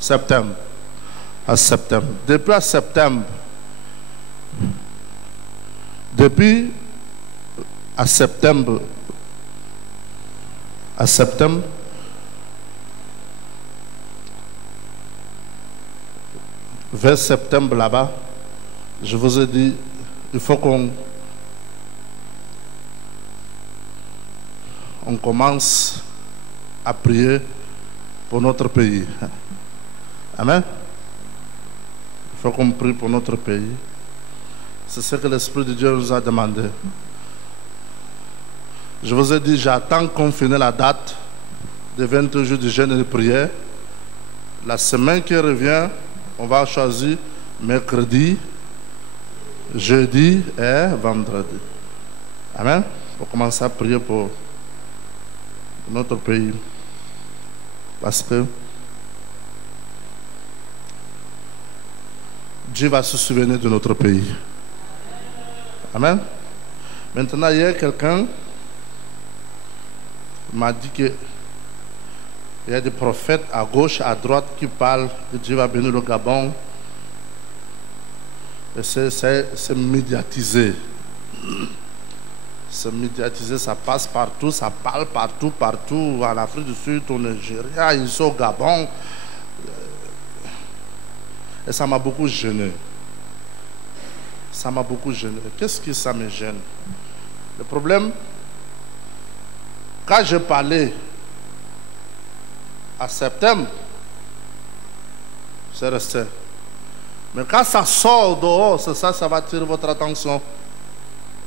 Septembre. À septembre. Depuis à septembre. Depuis à septembre. À septembre. Vers septembre là-bas, je vous ai dit, il faut qu'on commence à prier pour notre pays. Amen. Il faut qu'on prie pour notre pays. C'est ce que l'Esprit de Dieu nous a demandé. Je vous ai dit, j'attends qu'on finisse la date de 20 jours de jeûne et de prière. La semaine qui revient, on va choisir mercredi, jeudi et vendredi. Amen. On va commencer à prier pour notre pays. Parce que Dieu va se souvenir de notre pays. Amen. Maintenant, hier, quelqu'un m'a dit que il y a des prophètes à gauche, à droite qui parlent que Dieu va bénir le Gabon. Et c'est médiatisé. C'est médiatisé, ça passe partout, ça parle partout, partout, en Afrique du Sud, au Nigeria, ici au Gabon. Et ça m'a beaucoup gêné. Ça m'a beaucoup gêné. Qu'est-ce que ça me gêne? Le problème, quand je parlais à septembre, c'est resté. Mais quand ça sort dehors, c'est ça, ça va attirer votre attention.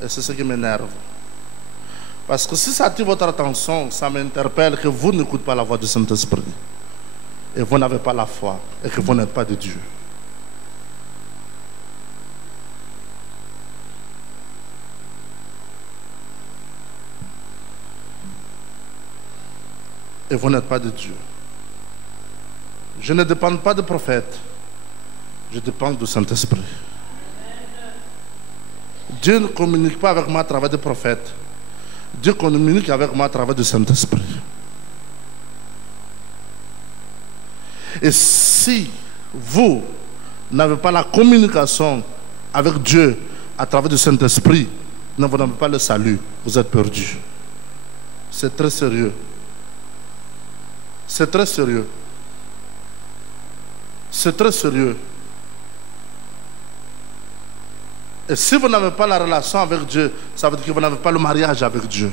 Et c'est ce qui m'énerve. Parce que si ça attire votre attention, ça m'interpelle que vous n'écoutez pas la voix du Saint-Esprit. Et vous n'avez pas la foi. Et que vous n'êtes pas de Dieu. Et vous n'êtes pas de Dieu. Je ne dépends pas de prophète. Je dépends du Saint-Esprit. Dieu ne communique pas avec moi à travers des prophètes. Dieu communique avec moi à travers du Saint-Esprit. Et si vous n'avez pas la communication avec Dieu à travers du Saint-Esprit, vous n'avez pas le salut, vous êtes perdu. C'est très sérieux. C'est très sérieux. C'est très sérieux. Et si vous n'avez pas la relation avec Dieu, ça veut dire que vous n'avez pas le mariage avec Dieu.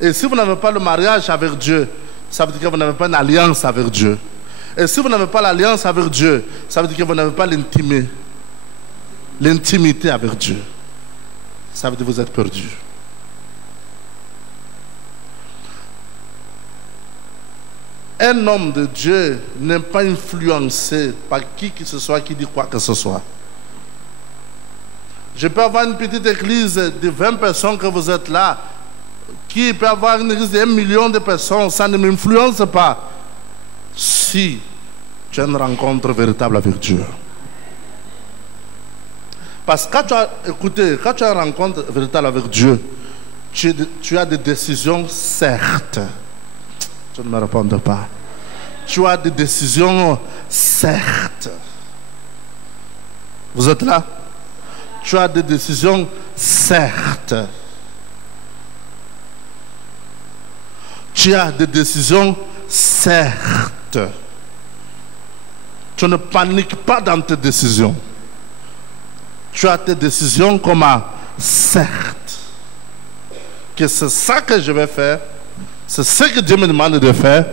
Et si vous n'avez pas le mariage avec Dieu, ça veut dire que vous n'avez pas une alliance avec Dieu. Et si vous n'avez pas l'alliance avec Dieu, ça veut dire que vous n'avez pas l'intimité avec Dieu. Ça veut dire que vous êtes perdu. Un homme de Dieu n'est pas influencé par qui que ce soit qui dit quoi que ce soit. Je peux avoir une petite église de 20 personnes que vous êtes là, qui peut avoir une église de 1 million de personnes, ça ne m'influence pas. Si tu as une rencontre véritable avec Dieu. Parce que quand tu as, écoutez, quand tu as une rencontre véritable avec Dieu, tu as des décisions certes. Tu ne me réponds pas. Tu as des décisions certes. Vous êtes là? Tu as des décisions certes. Tu as des décisions certes. Tu ne paniques pas dans tes décisions. Tu as tes décisions comme certes. Que c'est ça que je vais faire. C'est ce que Dieu me demande de faire.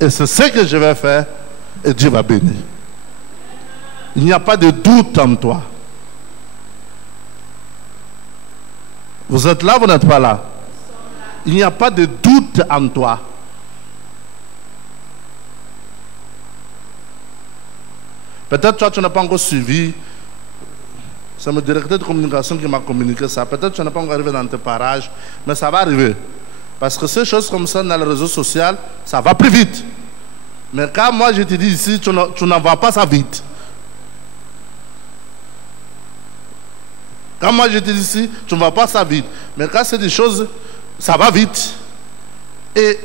Et c'est ce que je vais faire. Et Dieu va bénir. Il n'y a pas de doute en toi. Vous êtes là, vous n'êtes pas là. Il n'y a pas de doute en toi. Peut-être toi, tu n'as pas encore suivi. C'est mon directeur de communication qui m'a communiqué ça. Peut-être que tu n'es pas encore arrivé dans tes parages, mais ça va arriver. Parce que ces choses comme ça dans les réseaux sociaux, ça va plus vite. Mais quand moi je te dis ici, tu n'en vois pas ça vite. Quand moi je te dis ici, tu ne vois pas ça vite. Mais quand c'est des choses, ça va vite. Et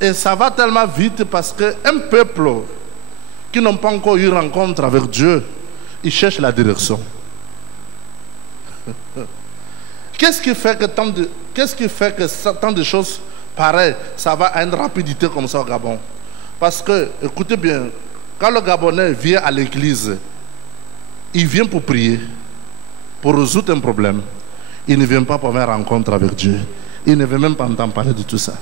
Et ça va tellement vite parce qu'un peuple qui n'a pas encore eu rencontre avec Dieu, il cherche la direction. Qu'est-ce qui fait que tant de choses pareilles, ça va à une rapidité comme ça au Gabon? Parce que, écoutez bien, quand le Gabonais vient à l'église, il vient pour prier, pour résoudre un problème. Il ne vient pas pour avoir une rencontre avec Dieu. Il ne veut même pas entendre parler de tout ça.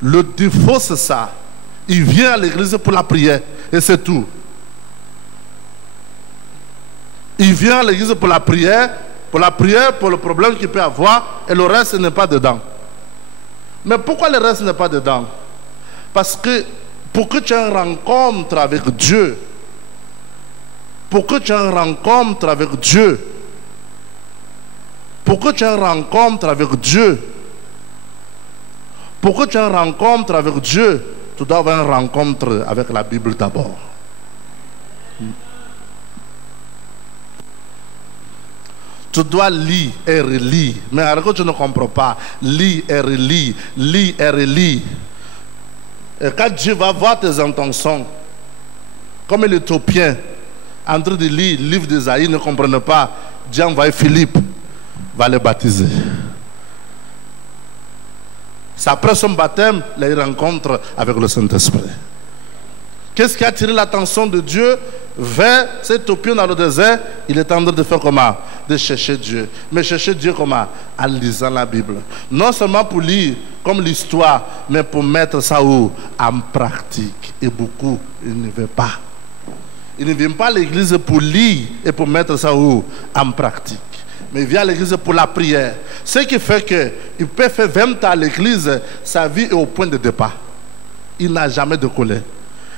Le défaut, c'est ça. Il vient à l'église pour la prière, et c'est tout. Il vient à l'église pour la prière, pour le problème qu'il peut avoir, et le reste n'est pas dedans. Mais pourquoi le reste n'est pas dedans? Parce que pour que tu aies une rencontre avec Dieu, pour que tu aies une rencontre avec Dieu, pour que tu aies une rencontre avec Dieu, pour que tu aies une rencontre avec Dieu, tu dois avoir une rencontre avec la Bible d'abord. Tu dois lire et relire. Mais alors que tu ne comprends pas, lis et relis, lis et relis. Et quand Dieu va voir tes intentions, comme l'Éthiopien, en train de lire le livre d'Ésaïe, il ne comprenait pas, Dieu envoie Philippe, va le baptiser. C'est après son baptême, il a eu rencontre avec le Saint-Esprit. Qu'est-ce qui a attiré l'attention de Dieu vers cet Éthiopien dans le désert? Il est en train de faire comment? De chercher Dieu. Mais chercher Dieu comment? En lisant la Bible. Non seulement pour lire comme l'histoire, mais pour mettre ça où? En pratique. Et beaucoup, ils ne veulent pas. Ils ne viennent pas à l'église pour lire et pour mettre ça où? En pratique. Mais il vient à l'église pour la prière. Ce qui fait qu'il peut faire 20 ans à l'église, sa vie est au point de départ. Il n'a jamais de colère.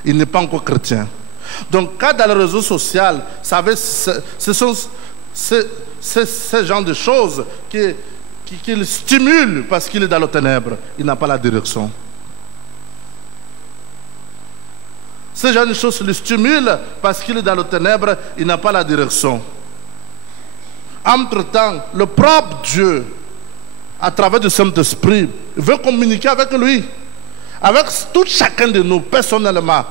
Il n'est pas encore chrétien. Donc, quand dans les réseaux sociaux, vous savez, ce sont ce genre de choses qui le stimulent parce qu'il est dans les ténèbres. Il n'a pas la direction. Ce genre de choses le stimulent parce qu'il est dans les ténèbres. Il n'a pas la direction. Entre-temps, le propre Dieu, à travers le Saint-Esprit, veut communiquer avec lui, avec tout chacun de nous, personnellement.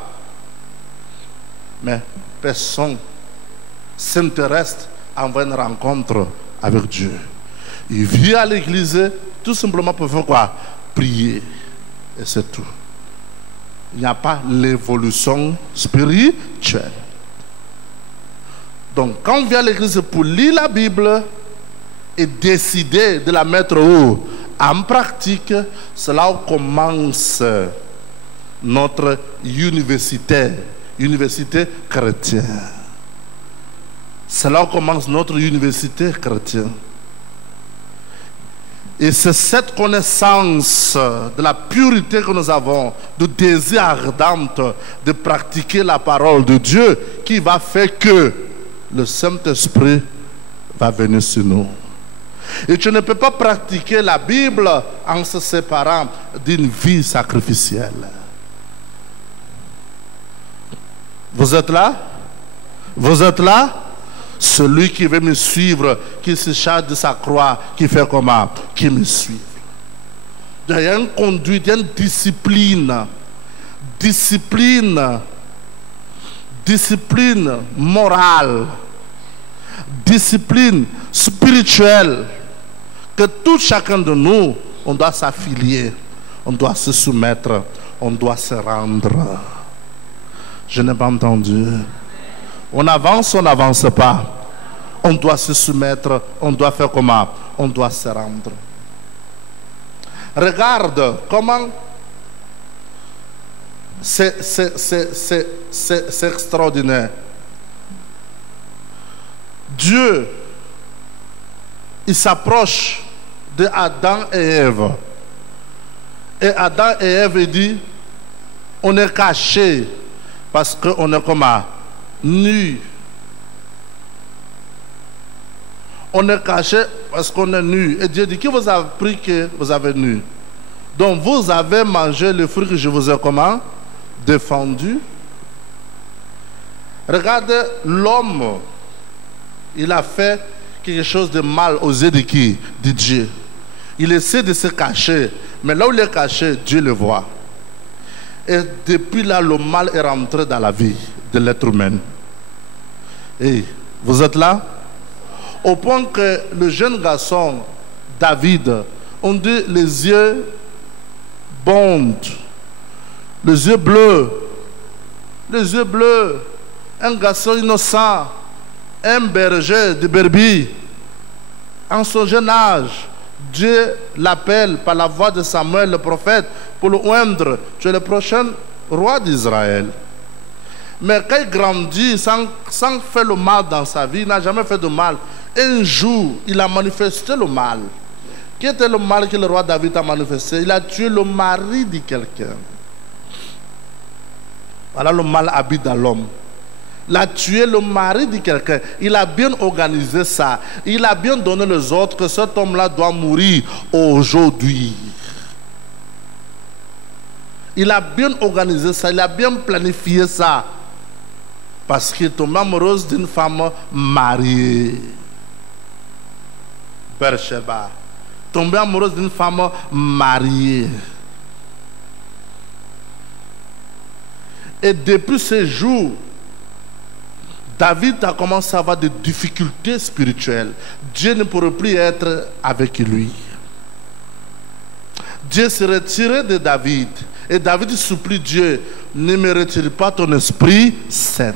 Mais personne s'intéresse à avoir une rencontre avec Dieu. Il vient à l'église tout simplement pour faire quoi? Prier. Et c'est tout. Il n'y a pas l'évolution spirituelle. Donc, quand on vient à l'église pour lire la Bible et décider de la mettre où? En pratique, c'est là où commence notre université chrétienne. C'est là où commence notre université chrétienne. Et c'est cette connaissance de la pureté que nous avons, de désir ardent de pratiquer la parole de Dieu qui va faire que le Saint-Esprit va venir sur nous. Et tu ne peux pas pratiquer la Bible en se séparant d'une vie sacrificielle. Vous êtes là? Vous êtes là? Celui qui veut me suivre, qui se charge de sa croix, qui fait comment? Qui me suit. Il y a une conduite, il y a une discipline. Discipline morale. Discipline spirituelle. Que tout chacun de nous, on doit s'affilier. On doit se soumettre. On doit se rendre. Je n'ai pas entendu. On avance, on n'avance pas. On doit se soumettre, on doit faire comment? On doit se rendre. Regarde comment c'est extraordinaire. Dieu, il s'approche de Adam et Ève. Et Adam et Ève dit, on est caché parce qu'on est comment? Nu. On est caché parce qu'on est nu. Et Dieu dit, qui vous a appris que vous avez nu? Donc vous avez mangé le fruit que je vous ai comment? Défendu. Regardez l'homme. Il a fait quelque chose de mal aux yeux de qui? De Dieu. Il essaie de se cacher, mais là où il est caché, Dieu le voit. Et depuis là, le mal est rentré dans la vie de l'être humain. Et vous êtes là? Au point que le jeune garçon, David, on dit les yeux bondent, les yeux bleus, un garçon innocent, un berger de brebis, en son jeune âge. Dieu l'appelle par la voix de Samuel, le prophète, pour le oindre. Tu es le prochain roi d'Israël. Mais quand il grandit, sans faire le mal dans sa vie, il n'a jamais fait de mal. Un jour, il a manifesté le mal. Quel était le mal que le roi David a manifesté? Il a tué le mari de quelqu'un. Voilà, le mal habite dans l'homme. Il a tué le mari de quelqu'un. Il a bien organisé ça. Il a bien donné les ordres que cet homme-là doit mourir aujourd'hui. Il a bien organisé ça. Il a bien planifié ça. Parce qu'il est tombé amoureux d'une femme mariée. Bersheba. Tombé amoureuse d'une femme mariée. Et depuis ce jour, David a commencé à avoir des difficultés spirituelles. Dieu ne pourrait plus être avec lui. Dieu s'est retiré de David. Et David supplie Dieu, ne me retire pas ton esprit saint.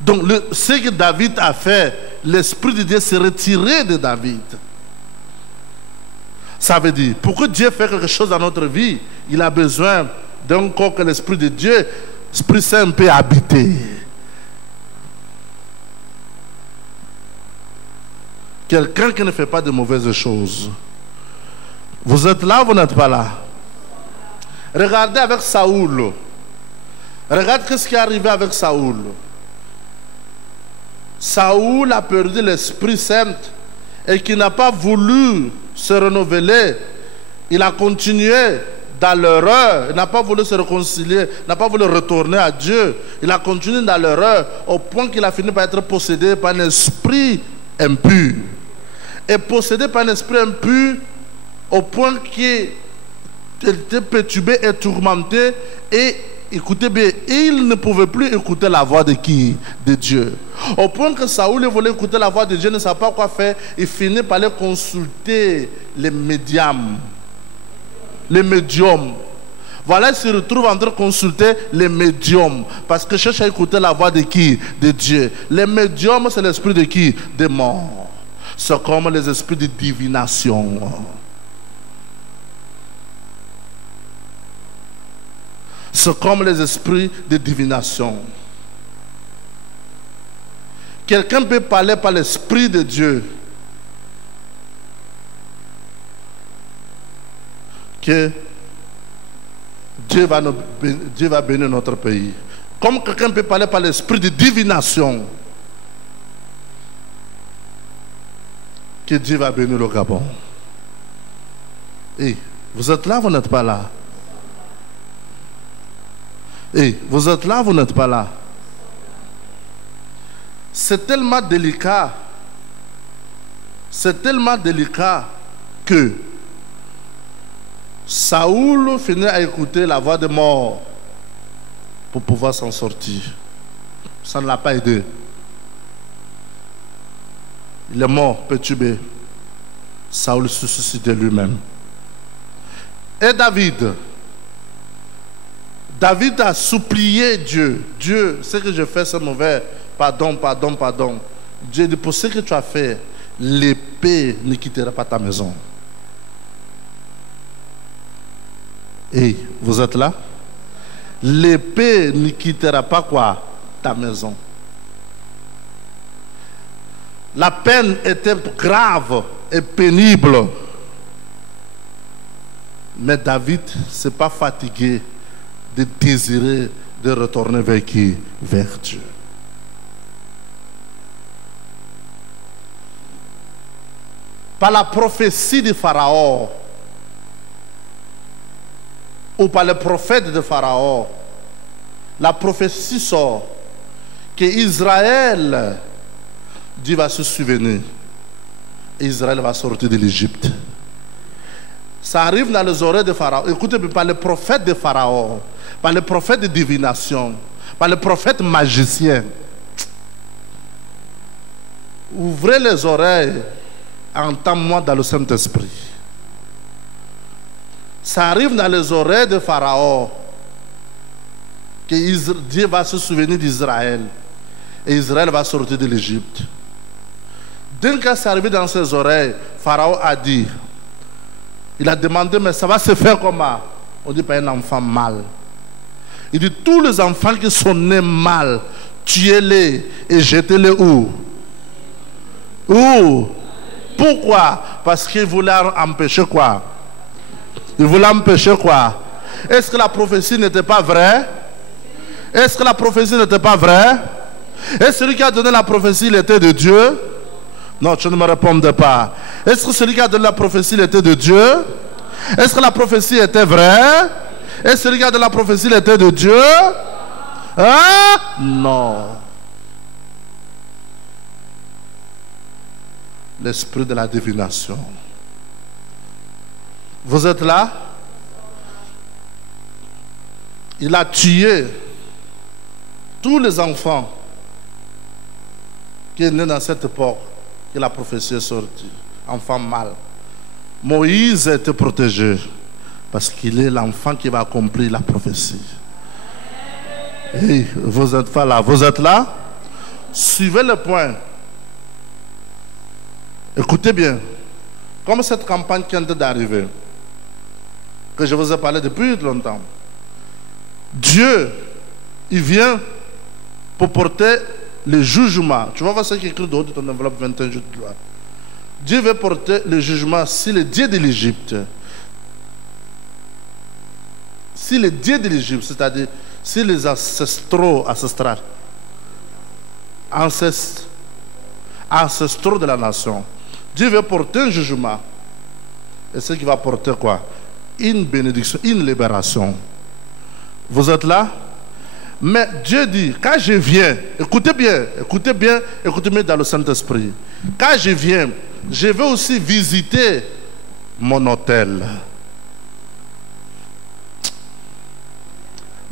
Donc ce que David a fait, l'esprit de Dieu s'est retiré de David. Ça veut dire, pour que Dieu fasse quelque chose dans notre vie, il a besoin d'un corps que l'esprit de Dieu, l'Esprit Saint peut habiter. Quelqu'un qui ne fait pas de mauvaises choses. Vous êtes là ou vous n'êtes pas là? Regardez avec Saoul. Regardez ce qui est arrivé avec Saoul. Saoul a perdu l'Esprit Saint et qui n'a pas voulu se renouveler. Il a continué dans l'erreur. Il n'a pas voulu se réconcilier, n'a pas voulu retourner à Dieu. Il a continué dans l'erreur au point qu'il a fini par être possédé par un esprit impur. Et possédé par un esprit impur au point qu'il était perturbé et tourmenté. Et écoutez bien, il ne pouvait plus écouter la voix de qui? De Dieu. Au point que Saoul voulait écouter la voix de Dieu, ne savait pas quoi faire. Il finit par aller consulter les médiums. Les médiums. Voilà, il se retrouve en train de consulter les médiums. Parce que cherche à écouter la voix de qui? De Dieu. Les médiums, c'est l'esprit de qui? Des morts. C'est comme les esprits de divination. C'est comme les esprits de divination. Quelqu'un peut parler par l'esprit de Dieu que Dieu va bénir notre pays. Comme quelqu'un peut parler par l'esprit de divination que Dieu va bénir le Gabon. Et vous êtes là, vous n'êtes pas là? Et vous êtes là, vous n'êtes pas là? C'est tellement délicat. C'est tellement délicat que Saoul finit à écouter la voix des morts pour pouvoir s'en sortir. Ça ne l'a pas aidé. Il est mort, perturbé. Saoul se suicidait lui-même. Et David a supplié Dieu. Dieu, ce que je fais, c'est mauvais. Pardon, pardon, pardon. Dieu dit, pour ce que tu as fait, l'épée ne quittera pas ta maison. Et vous êtes là? L'épée ne quittera pas quoi? Ta maison. La peine était grave et pénible. Mais David ne s'est pas fatigué de désirer de retourner vers qui? Vers Dieu. Par la prophétie de Pharaon, ou par le prophète de Pharaon, la prophétie sort que Israël, Dieu va se souvenir et Israël va sortir de l'Égypte. Ça arrive dans les oreilles de Pharaon. Écoutez, par les prophètes de Pharaon, par les prophètes de divination, par les prophètes magiciens. Ouvrez les oreilles, entends-moi dans le Saint-Esprit. Ça arrive dans les oreilles de Pharaon que Dieu va se souvenir d'Israël et Israël va sortir de l'Égypte. Dès que c'est arrivé dans ses oreilles, Pharaon a dit, il a demandé, mais ça va se faire comment? On dit, pas un enfant mâle. Il dit, tous les enfants qui sont nés mâles, tuez-les et jetez-les où? Où? Pourquoi? Parce qu'il voulait empêcher quoi? Il voulait empêcher quoi? Est-ce que la prophétie n'était pas vraie? Est-ce que la prophétie n'était pas vraie? Est-ce que celui qui a donné la prophétie, il était de Dieu? Non, tu ne me répondais pas. Est-ce que celui qui a donné la prophétie, il était de Dieu? Est-ce que la prophétie était vraie? Est-ce que celui qui a donné la prophétie, il était de Dieu? Hein? Non. L'esprit de la divination. Vous êtes là? Il a tué tous les enfants qui sont nés dans cette époque que la prophétie est sortie. Enfants mâles. Moïse a été protégé parce qu'il est l'enfant qui va accomplir la prophétie. Hey, vous êtes pas là? Vous êtes là? Suivez le point. Écoutez bien. Comme cette campagne qui vient d'arriver, que je vous ai parlé depuis longtemps, Dieu, il vient pour porter le jugement. Tu vas voir ce qui est écrit dans ton enveloppe 21 jours de gloire. Dieu veut porter le jugement sur les dieux de l'Égypte. Si les dieux de l'Égypte, c'est-à-dire si les ancestraux de la nation, Dieu veut porter un jugement. Et ce qui va porter quoi? Une bénédiction, une libération. Vous êtes là? Mais Dieu dit, quand je viens, écoutez bien dans le Saint-Esprit. Quand je viens, je vais aussi visiter mon hôtel.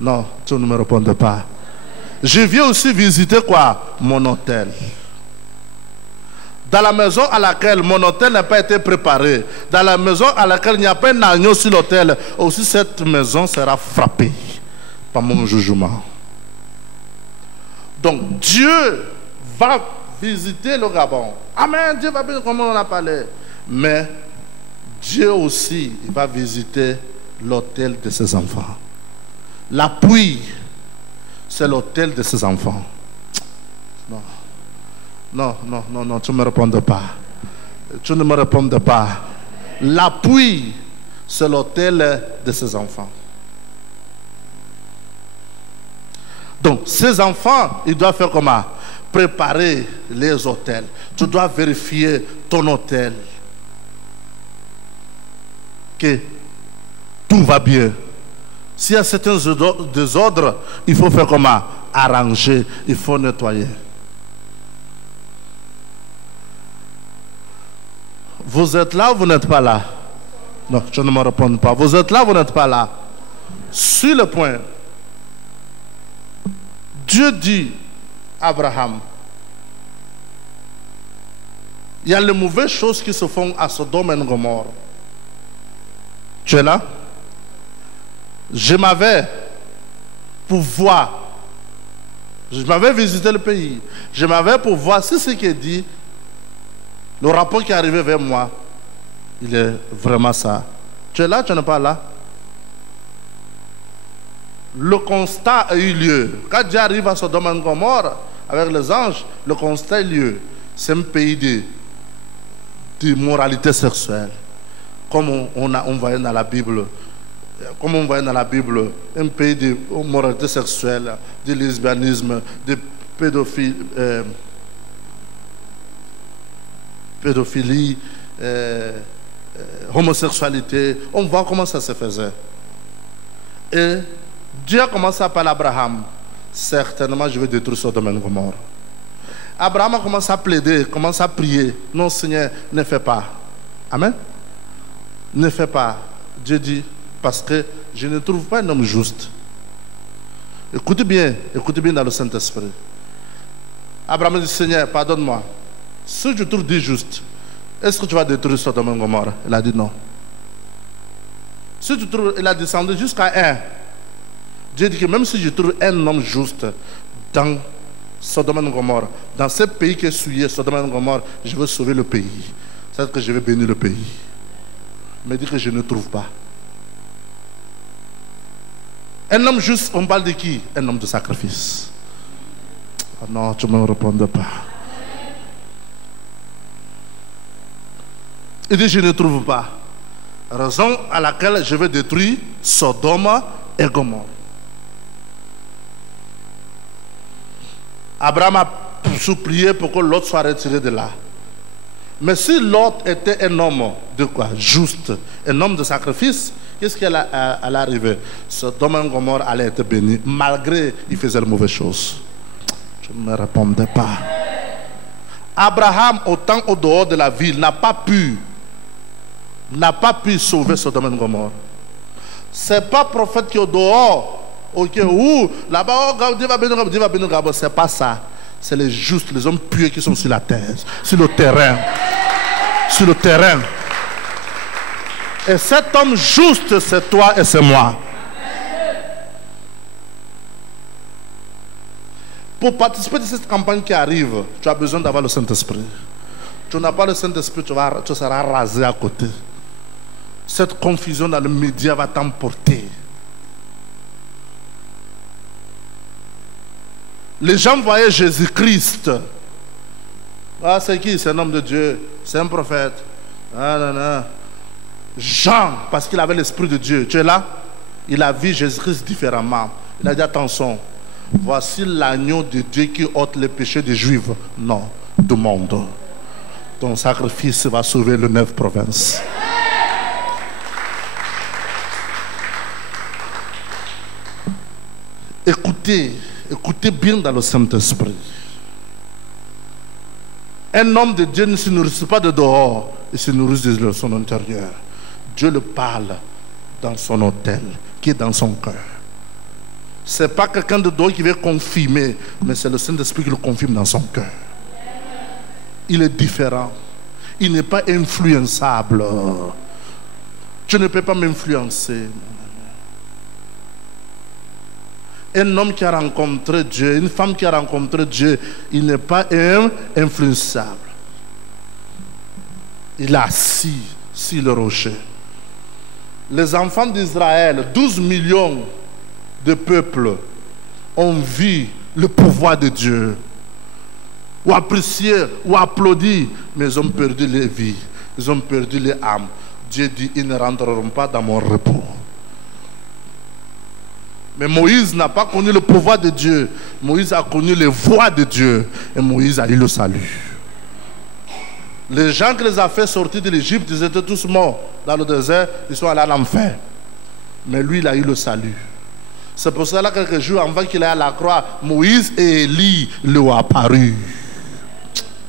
Non, tu ne me réponds pas. Je viens aussi visiter quoi? Mon hôtel. Dans la maison à laquelle mon hôtel n'a pas été préparé, dans la maison à laquelle il n'y a pas un agneau sur l'hôtel, aussi cette maison sera frappée par mon jugement. Donc Dieu va visiter le Gabon. Amen, Dieu va bien comme on a parlé. Mais Dieu aussi il va visiter l'hôtel de ses enfants. L'appui, c'est l'hôtel de ses enfants. Non, tu ne me réponds pas. Tu ne me réponds pas. L'appui, c'est l'hôtel de ses enfants. Donc, ces enfants, ils doivent faire comment? Préparer les hôtels. Tu dois vérifier ton hôtel. Que tout va bien. S'il y a certains désordres, il faut faire comment? Arranger, il faut nettoyer. Vous êtes là ou vous n'êtes pas là? Non, je ne me réponds pas. Vous êtes là ou vous n'êtes pas là? Sur le point, Dieu dit à Abraham, il y a les mauvaises choses qui se font à Sodome et Gomorrhe. Tu es là? Je m'avais pour voir, je m'avais visité le pays, je m'avais pour voir si ce qui est dit, le rapport qui est arrivé vers moi, il est vraiment ça. Tu es là, tu n'es pas là? Le constat a eu lieu. Quand Dieu arrive à Sodome et Gomorrhe avec les anges, le constat a eu lieu. C'est un pays de moralité sexuelle. Comme on voyait dans la Bible. Comme on voyait dans la Bible, un pays de moralité sexuelle, de lesbianisme, de pédophilie, homosexualité. On voit comment ça se faisait. Et Dieu a commencé à parler à Abraham. Certainement, je vais détruire Sodome et Gomorrhe. Abraham a commencé à plaider, commencé à prier. Non, Seigneur, ne fais pas. Amen. Ne fais pas. Dieu dit, parce que je ne trouve pas un homme juste. Écoutez bien dans le Saint-Esprit. Abraham dit, Seigneur, pardonne-moi. Si je trouve Dieu juste, est-ce que tu vas détruire Sodome et Gomorrhe? Il a dit non. Si tu trouves, il a descendu jusqu'à un. Dieu dit que même si je trouve un homme juste dans Sodome et Gomorrhe, dans ce pays qui est souillé, Sodome et Gomorrhe, je veux sauver le pays. C'est-à-dire que je vais bénir le pays. Mais il dit que je ne trouve pas. Un homme juste, on parle de qui? Un homme de sacrifice. Oh non, tu ne me réponds pas. Il dit, je ne trouve pas. Raison à laquelle je vais détruire Sodome et Gomorrhe. Abraham a supplié pour que l'autre soit retiré de là. Mais si l'autre était un homme de quoi? Juste, un homme de sacrifice, qu'est-ce qui allait arriver? Sodome et Gomorrhe allait être béni, malgré qu'il faisait de mauvaises choses. Je ne me répondais pas. Abraham, autant au dehors de la ville, n'a pas pu sauver Sodome et Gomorrhe. Ce n'est pas le prophète qui est au dehors, là-bas, Dieu va bénir, c'est pas ça. C'est les justes, les hommes pieux qui sont sur la terre, sur le terrain. Sur le terrain. Et cet homme juste, c'est toi et c'est moi. Pour participer de cette campagne qui arrive, tu as besoin d'avoir le Saint-Esprit. Tu n'as pas le Saint-Esprit, tu seras rasé à côté. Cette confusion dans le média va t'emporter. Les gens voyaient Jésus-Christ. Ah, c'est qui? C'est un homme de Dieu. C'est un prophète. Ah, non, non. Jean, parce qu'il avait l'Esprit de Dieu. Tu es là? Il a vu Jésus-Christ différemment. Il a dit, attention, voici l'agneau de Dieu qui ôte les péchés des Juifs. Non, du monde. Ton sacrifice va sauver les 9 provinces. Écoutez bien dans le Saint-Esprit. Un homme de Dieu ne se nourrit pas de dehors, il se nourrit de son intérieur. Dieu le parle dans son autel, qui est dans son cœur. Ce n'est pas quelqu'un de dehors qui veut confirmer, mais c'est le Saint-Esprit qui le confirme dans son cœur. Il est différent. Il n'est pas influençable. Tu ne peux pas m'influencer. Un homme qui a rencontré Dieu, une femme qui a rencontré Dieu, il n'est pas influençable. Il est assis sur le rocher. Les enfants d'Israël, 12 millions de peuples, ont vu le pouvoir de Dieu. Ou apprécié, ou applaudi, mais ils ont perdu les vies, ils ont perdu les âmes. Dieu dit, ils ne rentreront pas dans mon repos. Mais Moïse n'a pas connu le pouvoir de Dieu. Moïse a connu les voies de Dieu. Et Moïse a eu le salut. Les gens qui les a fait sortir de l'Égypte, ils étaient tous morts dans le désert. Ils sont allés en enfer. Mais lui, il a eu le salut. C'est pour cela que quelques jours avant qu'il aille à la croix, Moïse et Élie lui ont apparu.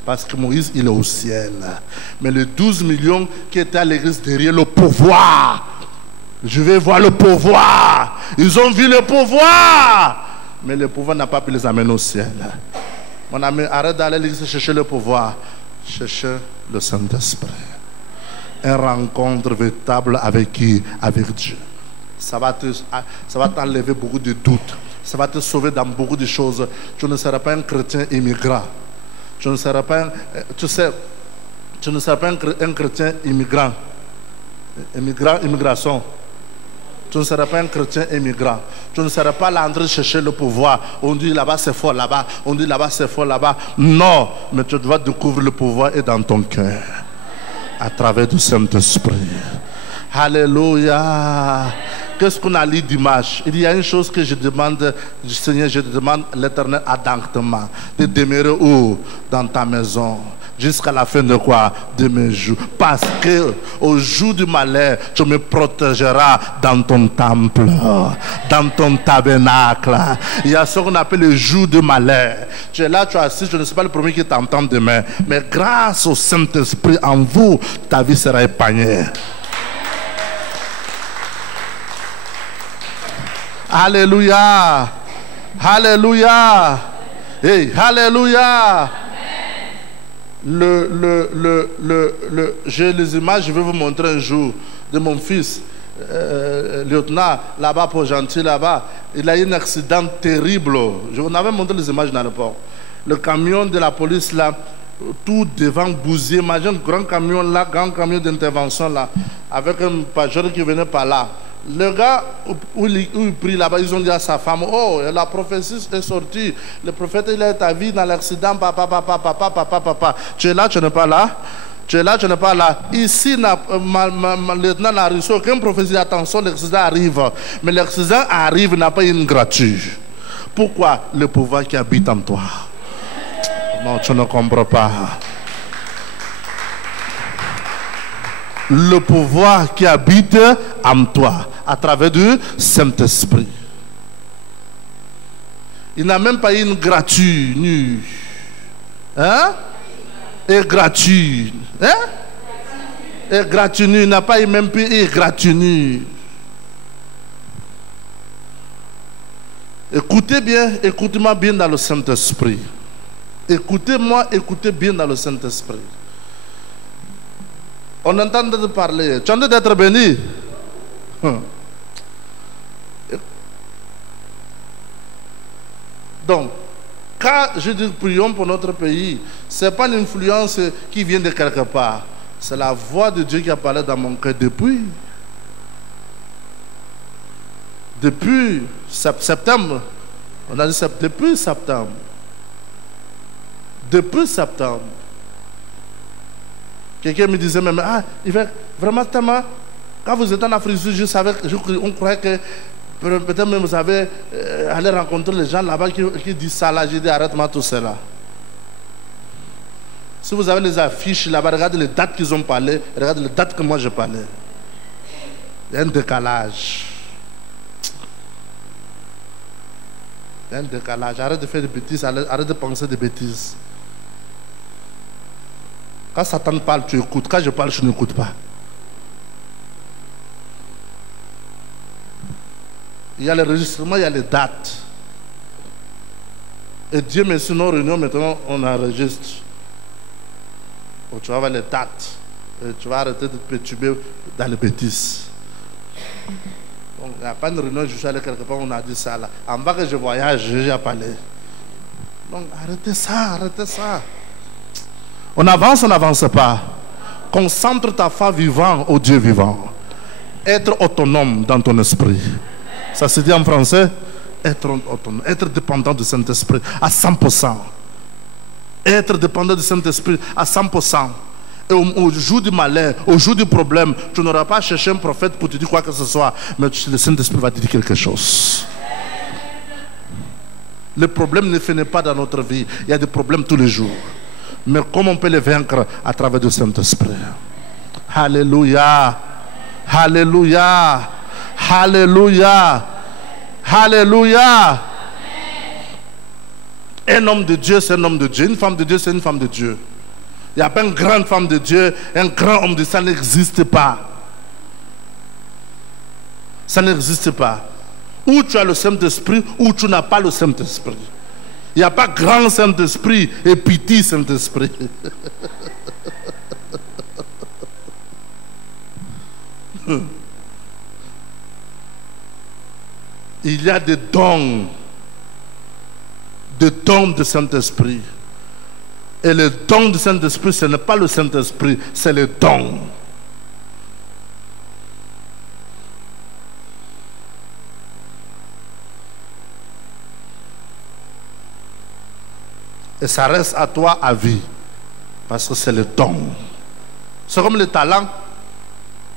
Parce que Moïse, il est au ciel. Mais les 12 millions qui étaient à l'église derrière le pouvoir, je vais voir le pouvoir. Ils ont vu le pouvoir. Mais le pouvoir n'a pas pu les amener au ciel. Mon ami, arrête d'aller à l'église chercher le pouvoir. Cherchez le Saint-Esprit. Une rencontre véritable avec qui? Avec Dieu. Ça va t'enlever beaucoup de doutes. Ça va te sauver dans beaucoup de choses. Tu ne seras pas un chrétien immigrant. Tu ne seras pas un chrétien immigrant. Immigration. Tu ne seras pas un chrétien immigrant. Tu ne seras pas là en train de chercher le pouvoir. On dit là-bas c'est fort là-bas. On dit là-bas c'est fort là-bas. Non, mais tu dois découvrir le pouvoir est dans ton cœur. À travers du Saint-Esprit. Alléluia. Qu'est-ce qu'on a lu dimanche? Il y a une chose que je demande, Seigneur, je te demande l'Éternel ardemment de demeurer où? Dans ta maison. Jusqu'à la fin de quoi? De mes jours. Parce que au jour du malheur, tu me protégeras dans ton temple, dans ton tabernacle. Il y a ce qu'on appelle le jour du malheur. Tu es là, tu es assis, je ne suis pas le premier qui t'entend demain. Mais grâce au Saint-Esprit en vous, ta vie sera épargnée. Alléluia. Alléluia. Hey, alléluia. J'ai les images, je vais vous montrer un jour de mon fils, lieutenant, là-bas pour Gentil, là-bas. Il a eu un accident terrible. On avait montré les images dans le port. Le camion de la police, là, tout devant bousillé. Imagine un grand camion là, grand camion d'intervention là, avec un pageur qui venait par là. Le gars, où il prie là-bas, ils ont dit à sa femme, oh, la prophétie est sortie. Le prophète, il est ta vie dans l'accident, papa. Tu es là, tu n'es pas là. Tu es là, tu n'es pas là. Ici, le lieutenant n'a reçu aucune prophétie. Attention, l'accident arrive. Mais l'accident arrive, n'a pas une gratuite. Pourquoi? Le pouvoir qui habite en toi. Non, tu ne comprends pas. Le pouvoir qui habite en toi à travers du Saint-Esprit. Il n'a même pas une gratuite. Hein? Et gratuit. Hein? Et gratuit. Il n'a pas même plus et gratuit. Écoutez bien, écoutez-moi bien dans le Saint-Esprit. Écoutez-moi, écoutez bien dans le Saint-Esprit. On entend de parler. Tu entends d'être béni? Donc, quand je dis prions pour notre pays, ce n'est pas l'influence qui vient de quelque part. C'est la voix de Dieu qui a parlé dans mon cœur depuis septembre. On a dit depuis septembre. Depuis septembre. Quelqu'un me disait même, ah, il fait vraiment tellement, quand vous êtes en Afrique, on croyait que peut-être même vous avez allé rencontrer les gens là-bas qui disent ça là. J'ai dit, arrête-moi tout cela. Si vous avez les affiches là-bas, regardez les dates qu'ils ont parlé, regardez les dates que moi je parlais. Il y a un décalage. Il y a un décalage. Arrête de faire des bêtises, arrête de penser des bêtises. Quand Satan parle, tu écoutes. Quand je parle, je n'écoute pas. Il y a l'enregistrement, il y a les dates. Et Dieu merci, nos réunions, maintenant, on enregistre. Donc, tu vas avoir les dates. Et tu vas arrêter de te perturber dans les bêtises. Donc, il n'y a pas une réunion, je suis allé quelque part, on a dit ça là. En bas que je voyage, j'ai déjà parlé. Donc, arrêtez ça, arrêtez ça. On avance, on n'avance pas. Concentre ta foi vivant au Dieu vivant. Être autonome dans ton esprit. Ça se dit en français? Être autonome, être dépendant du Saint-Esprit à 100%. Être dépendant du Saint-Esprit à 100%. Et au jour du malheur, au jour du problème, tu n'auras pas cherché un prophète pour te dire quoi que ce soit, mais le Saint-Esprit va te dire quelque chose. Le problème ne finit pas dans notre vie. Il y a des problèmes tous les jours. Mais comment on peut les vaincre? À travers le Saint-Esprit. Alléluia. Alléluia. Alléluia. Alléluia. Un homme de Dieu, c'est un homme de Dieu. Une femme de Dieu, c'est une femme de Dieu. Il n'y a pas une grande femme de Dieu, un grand homme de Dieu, ça n'existe pas. Ça n'existe pas. Ou tu as le Saint-Esprit, ou tu n'as pas le Saint-Esprit. Il n'y a pas grand Saint-Esprit et petit Saint-Esprit. Il y a des dons de Saint-Esprit. Et le don du Saint-Esprit, ce n'est pas le Saint-Esprit, c'est le don. Et ça reste à toi à vie. Parce que c'est le don. C'est comme le talent.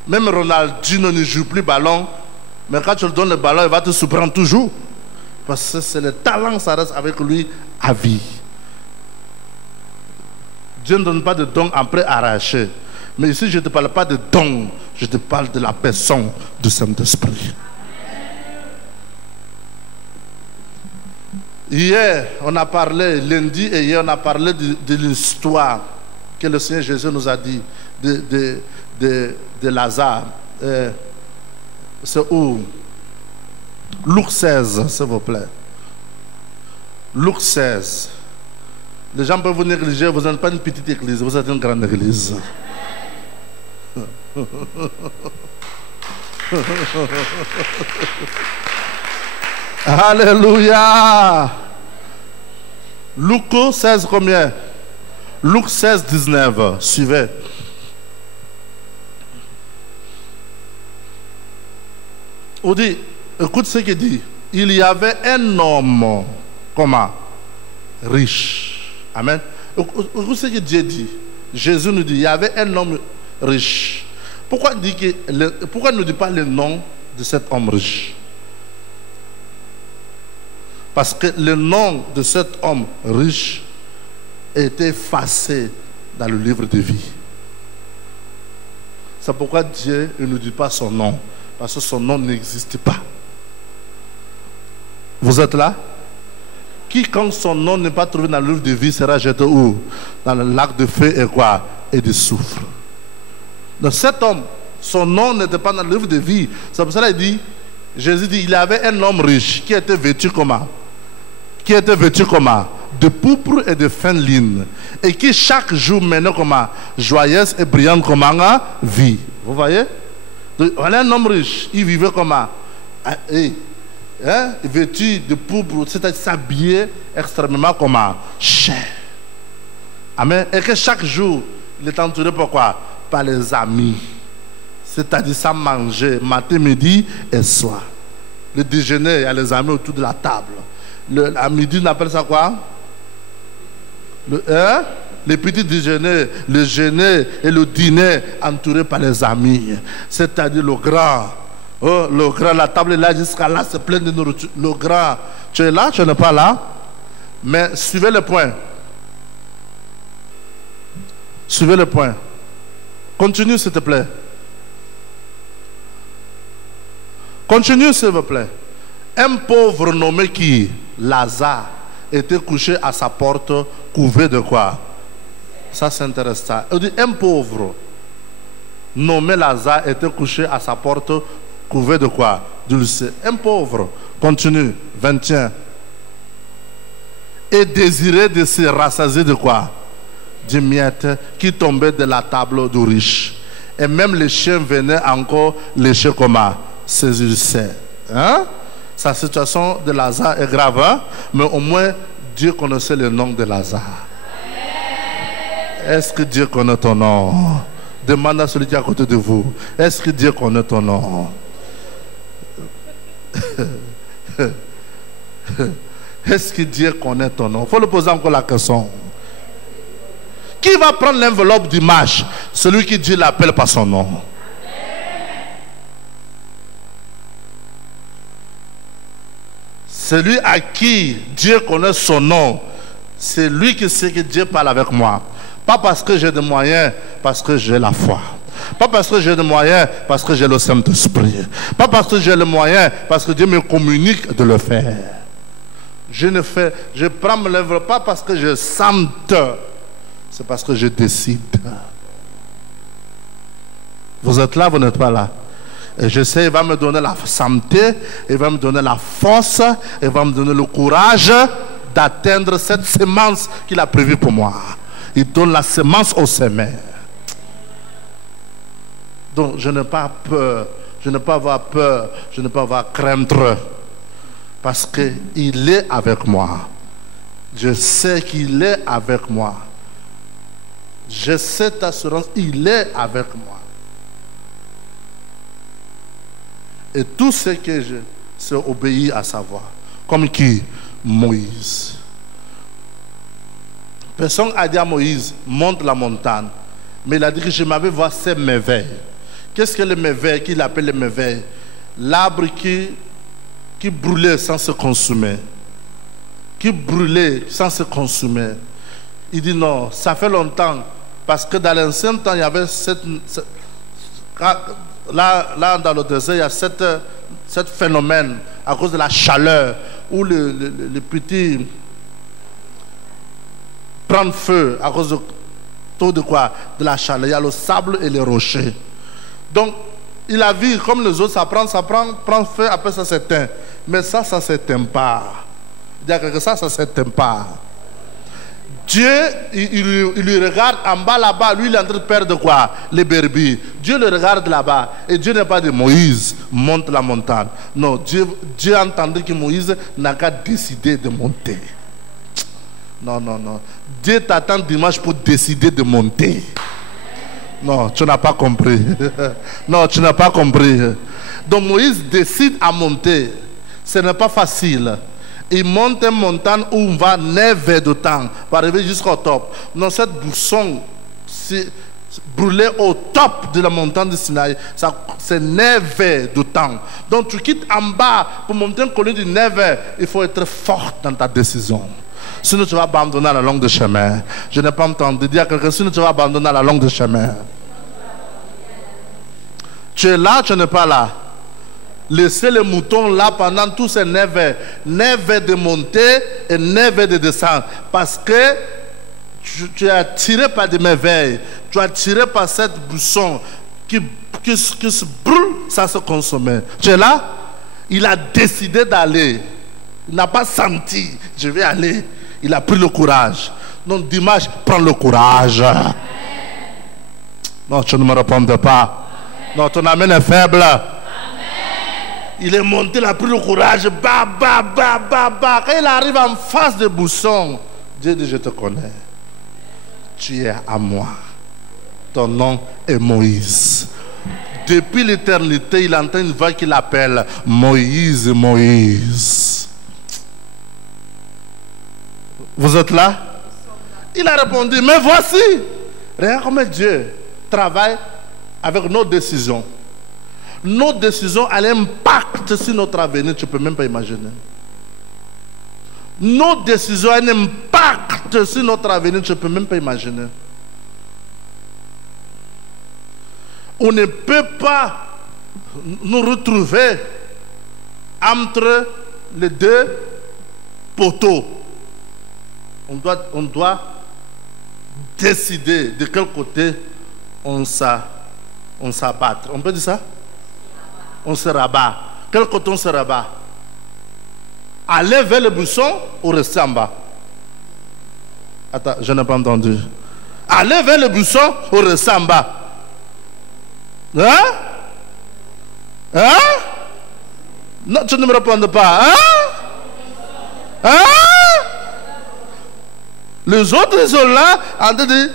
Même Ronaldinho ne joue plus ballon, mais quand tu lui donnes le ballon, il va te surprendre toujours. Parce que c'est le talent, ça reste avec lui à vie. Dieu ne donne pas de dons après arraché. Mais ici, je ne te parle pas de dons, je te parle de la personne du Saint-Esprit. Hier, on a parlé, lundi et hier, on a parlé de l'histoire que le Seigneur Jésus nous a dit de Lazare. C'est où? Luc 16, s'il vous plaît. Luc 16. Les gens peuvent vous négliger, vous n'êtes pas une petite église, vous êtes une grande église. Alléluia. Luc 16 combien? Luc 16, 19. Suivez. On dit, écoute ce qu'il dit. Il y avait un homme, comment? Riche. Amen. Écoute ce que Dieu dit. Jésus nous dit, il y avait un homme riche. Pourquoi il ne dit pas le nom de cet homme riche? Parce que le nom de cet homme riche était effacé dans le livre de vie. C'est pourquoi Dieu ne nous dit pas son nom. Parce que son nom n'existe pas. Vous êtes là? Qui, quand son nom n'est pas trouvé dans le livre de vie, sera jeté où? Dans le lac de feu et quoi? Et de soufre. Donc cet homme, son nom n'était pas dans le livre de vie. C'est pour cela qu'il dit, Jésus dit, il y avait un homme riche qui était vêtu comment? Qui était vêtu comment? De pourpre et de fine ligne. Et qui chaque jour menait comment? Joyeuse et brillante comment? Vie. Vous voyez? Donc, voilà un homme riche. Il vivait comment? Vêtu de pourpre, c'est-à-dire s'habiller extrêmement comment? Cher. Amen. Et que chaque jour, il est entouré pourquoi? Par les amis. C'est-à-dire ça manger matin, midi et soir. Le déjeuner, il y a les amis autour de la table. À midi, on appelle ça quoi? Le petit déjeuner, le jeûner et le dîner entouré par les amis. C'est-à-dire le grand. Oh, le grand, la table est là jusqu'à là, c'est plein de nourriture. Le grand, tu es là, tu n'es pas là. Mais suivez le point. Suivez le point. Continue, s'il te plaît. Continue, s'il vous plaît. Un pauvre nommé qui? Lazare était couché à sa porte, couvert de quoi? Ça, c'est intéressant. Il dit, un pauvre nommé Lazare était couché à sa porte, couvert de quoi? D'ulcère. Un pauvre. Continue. 21. Et désirait de se rassasier de quoi? Du miettes qui tombait de la table du riche. Et même les chiens venaient encore lécher comment? Ses ulcères. Hein? Sa situation de Lazare est grave, hein? Mais au moins Dieu connaissait le nom de Lazare. Est-ce que Dieu connaît ton nom? Demande à celui qui est à côté de vous. Est-ce que Dieu connaît ton nom? Est-ce que Dieu connaît ton nom? Il faut le poser encore la question. Qui va prendre l'enveloppe du match? Celui qui Dieu l'appelle par son nom. Celui à qui Dieu connaît son nom, c'est lui qui sait que Dieu parle avec moi. Pas parce que j'ai des moyens, parce que j'ai la foi. Pas parce que j'ai des moyens, parce que j'ai le Saint-Esprit. Pas parce que j'ai les moyens, parce que Dieu me communique de le faire. Je prends l'œuvre pas parce que je sente, c'est parce que je décide. Vous êtes là, vous n'êtes pas là. Et je sais, il va me donner la santé, il va me donner la force, il va me donner le courage d'atteindre cette semence qu'il a prévue pour moi. Il donne la semence au semeur. Donc je n'ai pas peur, je n'ai pas avoir peur, je n'ai pas avoir craindre. Parce qu'il est avec moi. Je sais qu'il est avec moi. J'ai cette assurance, il est avec moi. Et tout ce que je sais obéir à sa voix. Comme qui? Moïse. Personne n'a dit à Moïse, monte la montagne. Mais il a dit que je m'avais voir ces merveilles. Qu'est-ce que le merveille qu'il appelle le merveille? L'arbre qui brûlait sans se consumer. Qui brûlait sans se consumer. Il dit non, ça fait longtemps. Parce que dans l'ancien temps, il y avait là dans le désert, il y a ce phénomène à cause de la chaleur où le petit prend feu à cause de quoi? De la chaleur. Il y a le sable et les rochers. Donc, il a vu comme les autres, ça prend feu, après ça s'éteint. Mais ça s'éteint pas. Il dit à quelqu'un, ça s'éteint pas. Dieu, il lui regarde en bas là-bas, lui il est en train de perdre quoi? Les brebis. Dieu le regarde là-bas. Et Dieu n'est pas de Moïse, monte la montagne. Non, Dieu a entendu que Moïse n'a qu'à décider de monter. Non. Dieu t'attend dimanche pour décider de monter. Non, tu n'as pas compris. Non, tu n'as pas compris. Donc Moïse décide à monter. Ce n'est pas facile. Il monte une montagne où on va 9 heures de temps pour arriver jusqu'au top. Dans cette bousson brûlée au top de la montagne de Sinaï, c'est 9 heures de temps. Donc tu quittes en bas pour monter une colline de 9 heures. Il faut être fort dans ta décision. Sinon tu vas abandonner la longue de chemin. Je n'ai pas entendu dire à quelqu'un, sinon tu vas abandonner la longue de chemin. Tu es là, tu n'es pas là. Laissez les moutons là pendant tous ces 9 heures. 9 heures de montée et 9 heures de descente. Parce que tu es attiré par des merveilles. Tu es attiré par cette buisson qui se brûle sans se consommer. Tu es là? Il a décidé d'aller. Il n'a pas senti, je vais aller. Il a pris le courage. Donc dimanche, prends le courage. Amen. Non, tu ne me réponds pas. Amen. Non, ton amen est faible. Il est monté, il a pris le courage. Bah. Quand il arrive en face de Bousson, Dieu dit, je te connais. Tu es à moi. Ton nom est Moïse. Depuis l'éternité, il entend une voix qui l'appelle Moïse, Moïse. Vous êtes là? Il a répondu, mais voici. Regarde comment Dieu travaille avec nos décisions. Nos décisions ont un impact sur notre avenir, tu ne peux même pas imaginer. Nos décisions ont un impact sur notre avenir, tu ne peux même pas imaginer. On ne peut pas nous retrouver entre les deux poteaux. On doit décider de quel côté on s'abat. On peut dire ça? On se rabat. Quel côté on se rabat? Aller vers le buisson ou rester en bas? Attends, je n'ai pas entendu. Aller vers le buisson ou rester en bas? Hein? Non, tu ne me réponds pas. Hein? Les autres sont là en train de dire,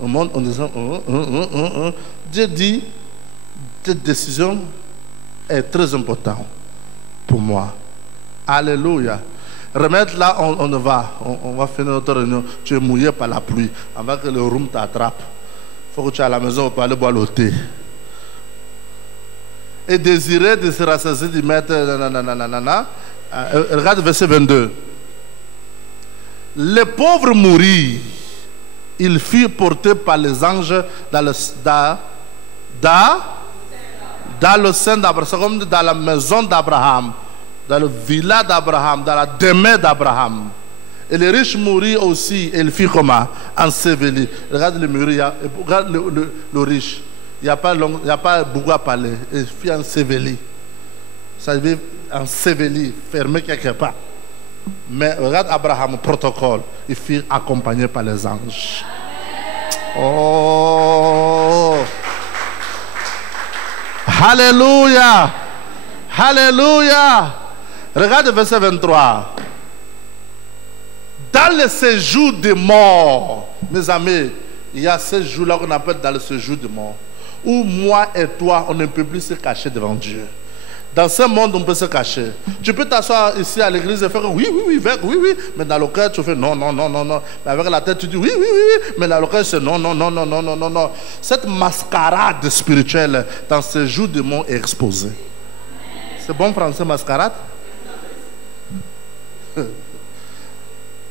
on monte en disant, Dieu dit, cette décision est très importante pour moi. Alléluia. Remettre là, on va finir notre réunion. Tu es mouillé par la pluie. Avant que le rhume t'attrape, il faut que tu ailles à la maison pour aller boire le thé. Et désirer de se rassasier, de mettre... Regarde verset 22. Les pauvres mourirent. Il fut porté par les anges dans le sein d'Abraham. C'est comme dans la maison d'Abraham, dans le villa d'Abraham, dans la demeure d'Abraham. Et les riches mourirent aussi. Et il fut comment? Enseveli. Regarde le mûri, regarde le riche. Il n'y a pas beaucoup à parler. Il fut enseveli. Ça veut dire enseveli, fermé quelque part. Mais regarde Abraham, protocole. Il fut accompagné par les anges. Oh! Alléluia! Alléluia! Regarde le verset 23. Dans le séjour des morts, mes amis, il y a ce jour-là qu'on appelle dans le séjour des morts, où moi et toi, on ne peut plus se cacher devant Dieu. Dans ce monde, on peut se cacher. Tu peux t'asseoir ici à l'église et faire oui, oui, oui, oui, oui. Mais dans le cœur, tu fais non, non, non, non, non. Mais avec la tête, tu dis oui, oui, oui, oui. Mais dans le cœur, c'est non, non, non, non, non, non, non, non. Cette mascarade spirituelle dans ce jour de monde est exposée. C'est bon français, mascarade?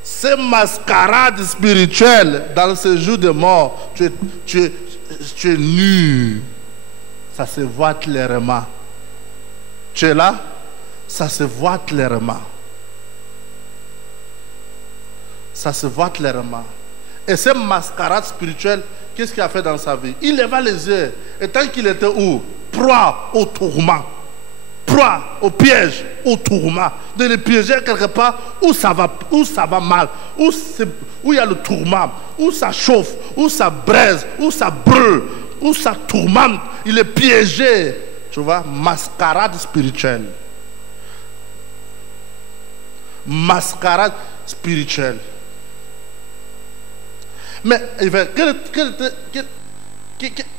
Ces mascarades spirituelles dans ce jour de mort, tu es nu. Ça se voit clairement. Tu es là, ça se voit clairement. Ça se voit clairement. Et cette mascarade spirituelle, qu'est-ce qu'il a fait dans sa vie? Il leva les yeux. Et tant qu'il était où? Proie au tourment. Proie au piège, au tourment. De les piéger quelque part où ça va mal, où il y a le tourment, où ça chauffe, où ça braise, où ça brûle, où ça tourmente. Il est piégé. Tu vois, mascarade spirituelle. Mascarade spirituelle. Mais,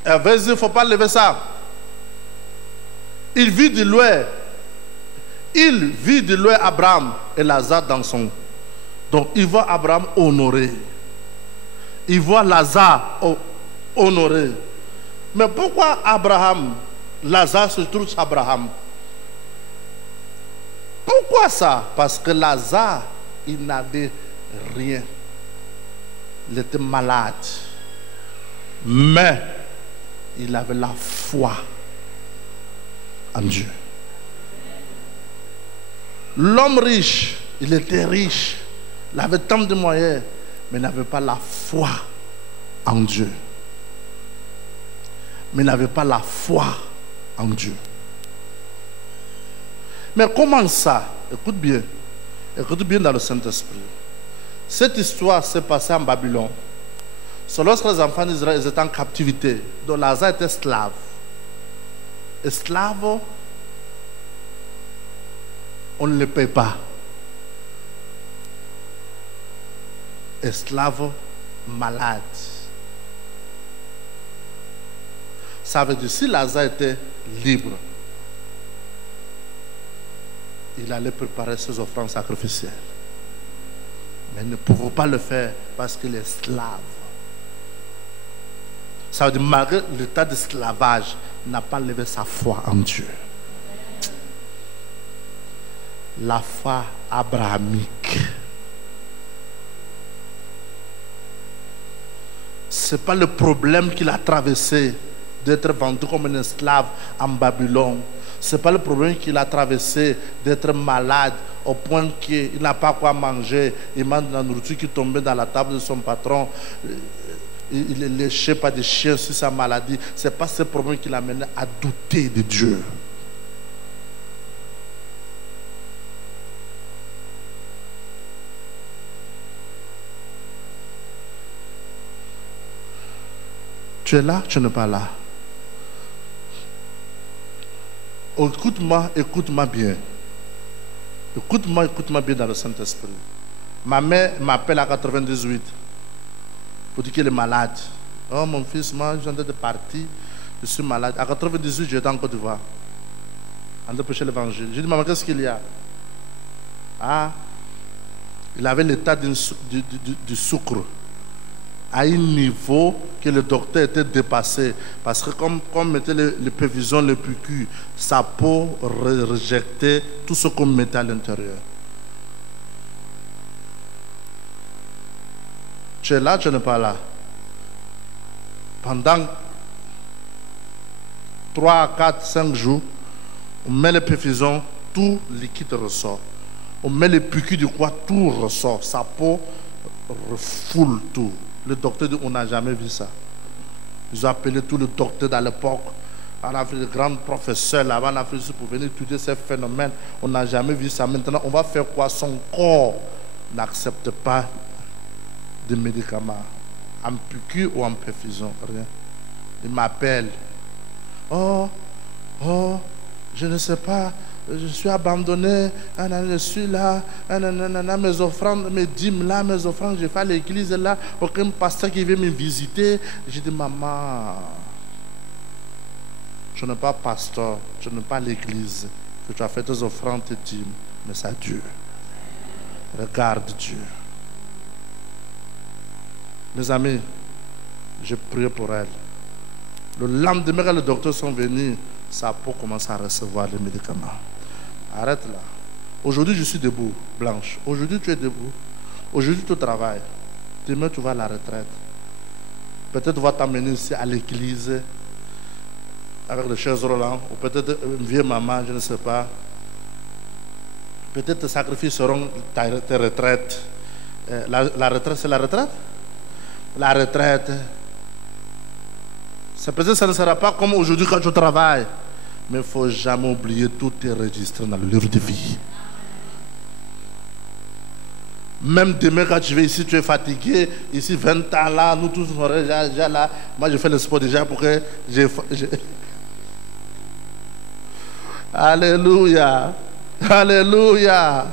vas-y, il ne faut pas lever ça. Il vit de loin Abraham et Lazare dans son. Donc, il voit Abraham honoré. Il voit Lazare honoré. Mais pourquoi Lazare se trouve Abraham? Pourquoi ça? Parce que Lazare, il n'avait rien. Il était malade. Mais il avait la foi en Dieu. L'homme riche, il était riche. Il avait tant de moyens, mais il n'avait pas la foi en Dieu. Mais il n'avait pas la foi en Dieu. Mais comment ça? Écoute bien dans le Saint-Esprit. Cette histoire s'est passée en Babylone. C'est lorsque les enfants d'Israël étaient en captivité. Donc Lazare était esclave. Esclave, on ne le paye pas. Esclave, malade. Ça veut dire si Lazare était libre, il allait préparer ses offrandes sacrificielles. Mais il ne pouvait pas le faire parce qu'il est esclave. Ça veut dire malgré l'état d'esclavage, il n'a pas levé sa foi en Dieu. La foi abrahamique. Ce n'est pas le problème qu'il a traversé d'être vendu comme un esclave en Babylone. Ce n'est pas le problème qu'il a traversé d'être malade au point qu'il n'a pas quoi manger. Il mange de la nourriture qui tombait dans la table de son patron. Il est léché par des chiens sur sa maladie. Ce n'est pas ce problème qui l'a mené à douter de Dieu. Tu es là, tu n'es pas là. Écoute-moi bien. Écoute-moi bien dans le Saint-Esprit. Ma mère m'appelle à 98 pour dire qu'elle est malade. Oh mon fils, moi je viens de partir, je suis malade. À 98, j'étais en Côte d'Ivoire, en train de prêcher l'évangile. J'ai dit, maman, qu'est-ce qu'il y a? Ah, il avait l'état du sucre à un niveau que le docteur était dépassé. Parce que comme mettait les prévisions les plus cues, sa peau rejetait tout ce qu'on mettait à l'intérieur. Tu es là, tu n'es pas là. Pendant 3, 4, 5 jours, on met les perfusions, tout liquide ressort. On met les piqûres du quoi, tout ressort. Sa peau refoule tout. Le docteur dit, on n'a jamais vu ça. Ils ont appelé tout le docteur dans l'époque. On a fait de grands professeurs là-bas en Afrique pour venir étudier ces phénomènes. On n'a jamais vu ça. Maintenant, on va faire quoi? Son corps n'accepte pas de médicaments. En piqûre ou en perfusion, rien. Il m'appelle. Oh, je ne sais pas. Je suis abandonné, je suis là, mes offrandes, mes dîmes là, mes offrandes, j'ai fait à l'église là, aucun pasteur qui vient me visiter. J'ai dit, maman, je n'ai pas pasteur, je n'ai pas l'église, que tu as fait tes offrandes, tes dîmes, mais c'est à Dieu. Regarde Dieu. Mes amis, j'ai prié pour elle. Le lendemain, quand les docteurs sont venus, sa peau commence à recevoir les médicaments. Arrête là. Aujourd'hui, je suis debout, Blanche. Aujourd'hui, tu es debout. Aujourd'hui, tu travailles. Demain, tu vas à la retraite. Peut-être tu vas t'amener ici à l'église avec le cher Roland, ou peut-être une vieille maman, je ne sais pas. Peut-être tes sacrifices seront tes retraites. La retraite, c'est la retraite? La retraite. C'est peut-être que ça ne sera pas comme aujourd'hui quand tu travailles. Mais il ne faut jamais oublier tout est registré dans le livre de vie. Même demain, quand tu vas ici, tu es fatigué. Ici, 20 ans là, nous tous, on est déjà là. Moi, je fais le sport déjà pour que Alléluia. Alléluia.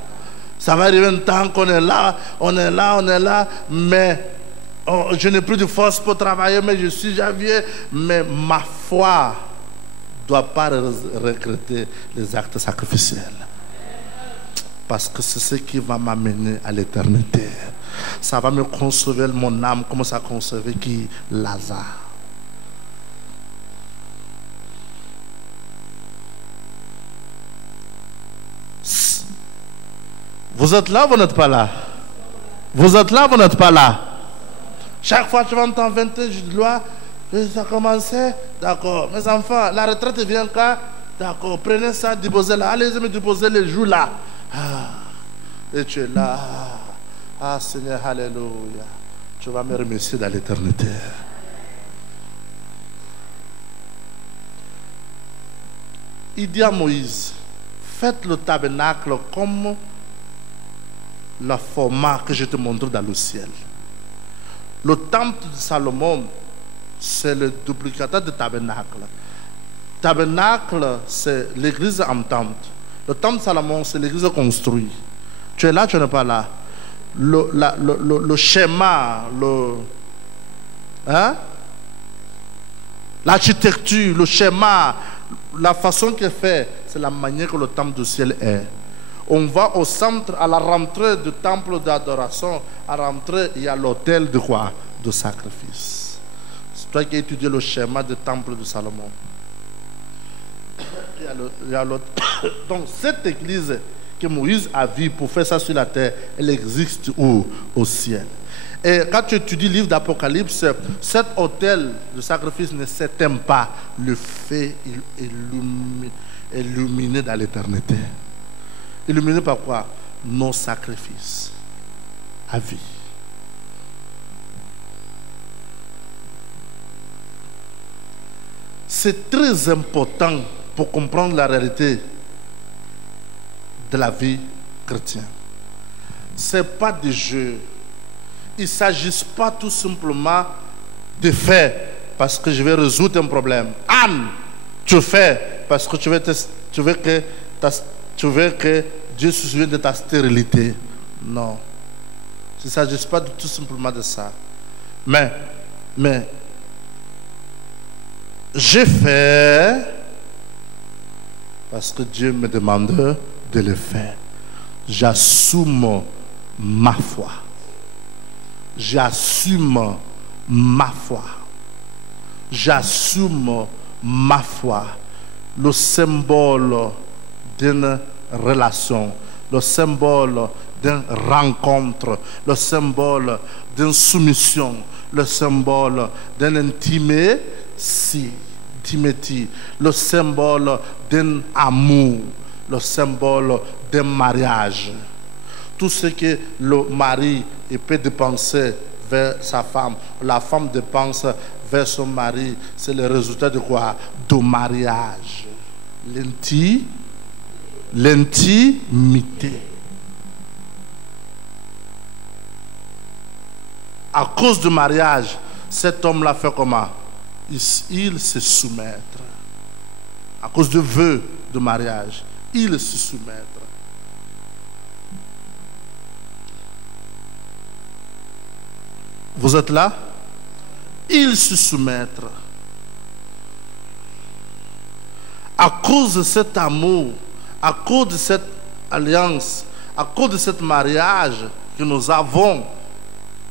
Ça va arriver un temps qu'on est là, on est là, on est là. Mais je n'ai plus de force pour travailler, mais je suis déjà vieux. Mais ma foi ne doit pas regretter les actes sacrificiels. Parce que c'est ce qui va m'amener à l'éternité. Ça va me conserver mon âme comme ça a conservé qui? Lazare. Vous êtes là, vous n'êtes pas là? Vous êtes là, vous n'êtes pas là? Chaque fois que tu vas entendre 20 ans, je dois, ça a commencé, d'accord. Mes enfants, la retraite vient quand? D'accord, prenez ça, déposez-la. Allez-y me déposer les jours là. Ah, et tu es là. Ah Seigneur, alléluia. Tu vas me remercier dans l'éternité. Il dit à Moïse, faites le tabernacle comme le format que je te montre dans le ciel. Le temple de Salomon, c'est le duplicateur du tabernacle. Tabernacle, c'est l'église en tente. Le temple de Salomon, c'est l'église construite. Tu es là, tu n'es pas là. Le schéma, l'architecture, le schéma, la façon qu'il fait, c'est la manière que le temple du ciel est. On va au centre, à la rentrée du temple d'adoration. À la rentrée, il y a l'autel de quoi? De sacrifice. C'est toi qui as étudié le schéma du temple de Salomon. Donc, cette église que Moïse a vue pour faire ça sur la terre, elle existe où? Au ciel. Et quand tu étudies le livre d'Apocalypse, cet autel de sacrifice ne s'éteint pas. Le feu illuminé dans l'éternité. Illuminé par quoi? Nos sacrifices à vie. C'est très important pour comprendre la réalité de la vie chrétienne. Ce n'est pas des jeux. Il ne s'agit pas tout simplement de faire parce que je vais résoudre un problème. Anne, tu fais parce que tu veux que Dieu se souvienne de ta stérilité. Non. Il ne s'agit pas tout simplement de ça. Mais j'ai fait parce que Dieu me demande de le faire. J'assume ma foi. J'assume ma foi. J'assume ma foi. Le symbole d'une relation, le symbole d'une rencontre, le symbole d'une soumission, le symbole d'une intimité, le symbole d'un amour, le symbole d'un mariage. Tout ce que le mari peut dépenser vers sa femme, la femme dépense vers son mari, c'est le résultat de quoi? De mariage. L'intimité. À cause du mariage, cet homme-là fait comment? Il se soumettre. À cause du vœu de mariage, il se soumettre. Vous êtes là? Il se soumettre. À cause de cet amour, À cause de cette alliance, à cause de ce mariage que nous avons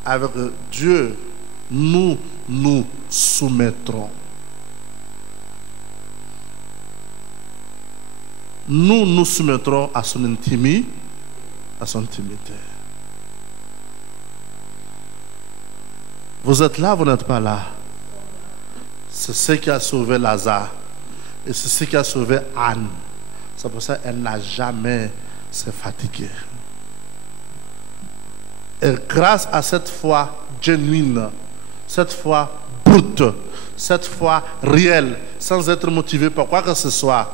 avec Dieu, nous nous soumettrons. Nous nous soumettrons à son intimité, Vous êtes là, vous n'êtes pas là. C'est ce qui a sauvé Lazare. Et c'est ce qui a sauvé Anne. C'est pour ça qu'elle n'a jamais se fatigué. Et grâce à cette foi genuine, cette foi brute, cette foi réelle, sans être motivée par quoi que ce soit,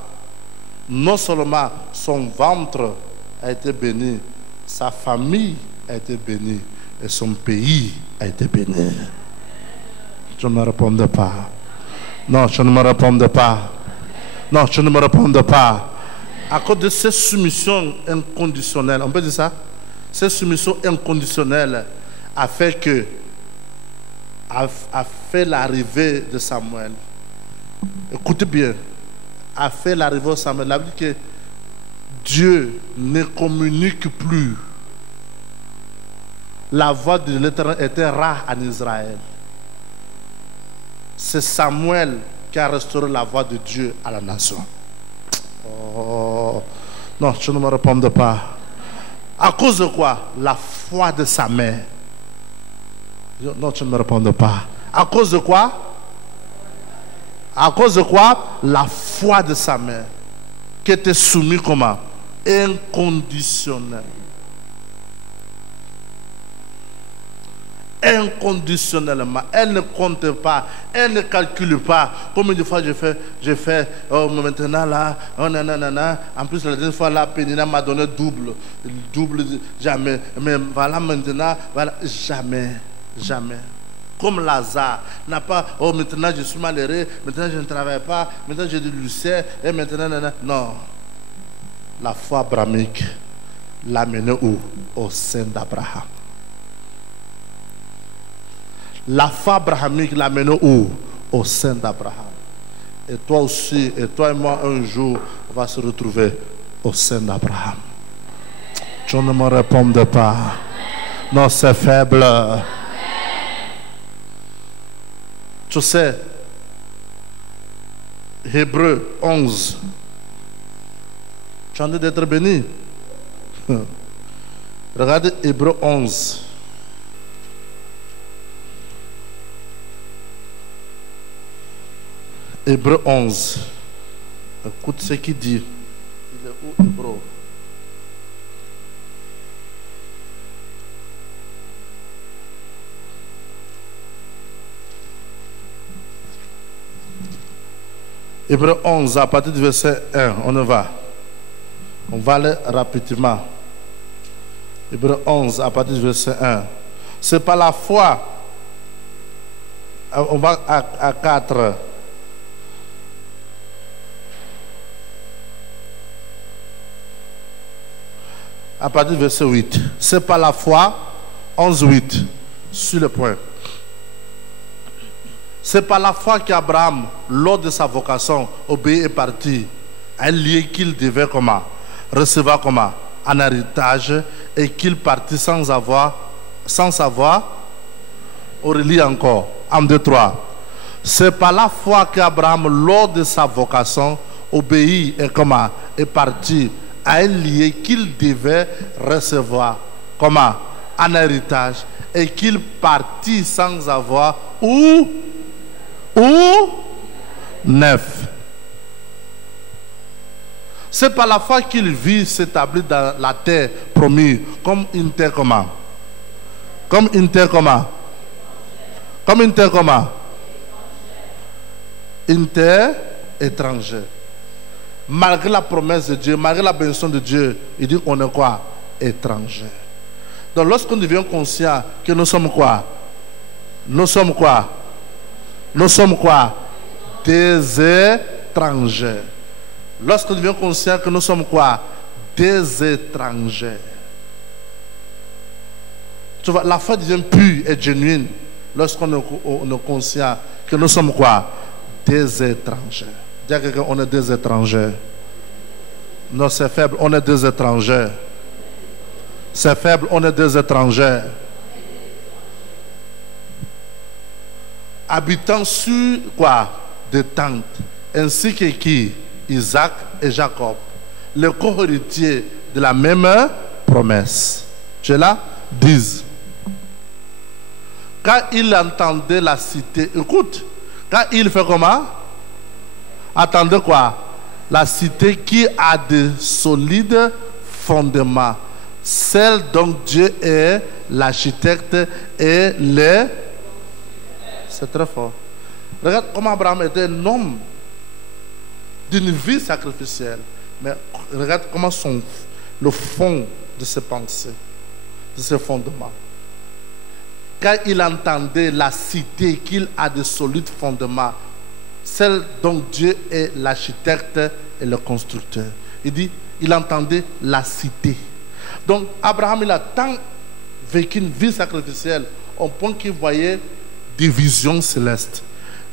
non seulement son ventre a été béni, sa famille a été bénie et son pays a été béni. Je ne me répondais pas. Non, je ne me répondais pas. Non, je ne me répondais pas. À cause de cette soumission inconditionnelle, on peut dire ça? Cette soumission inconditionnelle a fait l'arrivée de Samuel. Écoutez bien, a fait l'arrivée de Samuel. La Bible dit que Dieu ne communique plus. La voix de l'Éternel était rare en Israël. C'est Samuel qui a restauré la voix de Dieu à la nation. Oh, non, je ne me réponds pas. À cause de quoi? La foi de sa mère. Non, tu ne me réponds pas. À cause de quoi? À cause de quoi? La foi de sa mère. Qui était soumise comment? Inconditionnelle. Inconditionnellement. Elle ne compte pas, elle ne calcule pas. Combien de fois j'ai fait oh, maintenant là, oh, nanana. En plus, la dernière fois là, Pénina m'a donné double, jamais. Mais voilà maintenant, voilà, jamais. Comme Lazare n'a pas, oh maintenant je suis malheureux, maintenant je ne travaille pas, maintenant j'ai du lucère, et maintenant, nanana. Non. La foi abrahamique l'a mené où? Au sein d'Abraham. La foi abrahamique l'a mené où? Au sein d'Abraham. Et toi aussi, et toi et moi, un jour, on va se retrouver au sein d'Abraham. Tu ne me réponds pas. Non, c'est faible. Tu sais, Hébreux 11. Tu as envie d'être béni. Regardez Hébreux 11. Hébreux 11. Écoute ce qu'il dit. Il est où Hébreux? Hébreux 11, à partir du verset 1, on y va. On va aller rapidement. Hébreux 11, à partir du verset 1. C'est par la foi. On va à 4. À partir du verset 8. C'est par la foi, 11-8, sur le point. C'est par la foi qu'Abraham, lors de sa vocation, obéit et parti à un lieu qu'il devait comment? Recevoir comment? Un héritage, et qu'il partit sans savoir, on relit encore, 1, 2, 3. C'est par la foi qu'Abraham, lors de sa vocation, obéit et comment? Et parti à un lieu qu'il devait recevoir comment? Un héritage, et qu'il partit sans avoir où neuf. C'est par la foi qu'il vit s'établir dans la terre promise comme une terre comment? Comme une terre comment? Comme une terre comment? Une terre étrangère. Malgré la promesse de Dieu, malgré la bénédiction de Dieu, il dit qu'on est quoi? Étranger. Donc lorsqu'on devient conscient que nous sommes quoi? Nous sommes quoi? Nous sommes quoi? Des étrangers. Lorsqu'on devient conscient que nous sommes quoi? Des étrangers. Tu vois, la foi devient pure et genuine lorsqu'on est conscient que nous sommes quoi? Des étrangers. Dis à quelqu'un, on est des étrangers. Non, c'est faible, on est des étrangers. C'est faible, on est des étrangers. Habitant sur quoi? Des tentes, ainsi que qui? Isaac et Jacob, les co-héritiers de la même promesse. Tu es là? Disent. Quand il entendait la cité, écoute, quand il fait comment? Attendez quoi? La cité qui a de solides fondements, celle dont Dieu est l'architecte et les... C'est très fort. Regarde comment Abraham était un homme d'une vie sacrificielle. Mais regarde comment le fond de ses pensées, de ses fondements. Quand il entendait la cité qu'il a de solides fondements, celle dont Dieu est l'architecte et le constructeur. Il dit, il entendait la cité. Donc Abraham, il a tant vécu une vie sacrificielle au point qu'il voyait des visions célestes,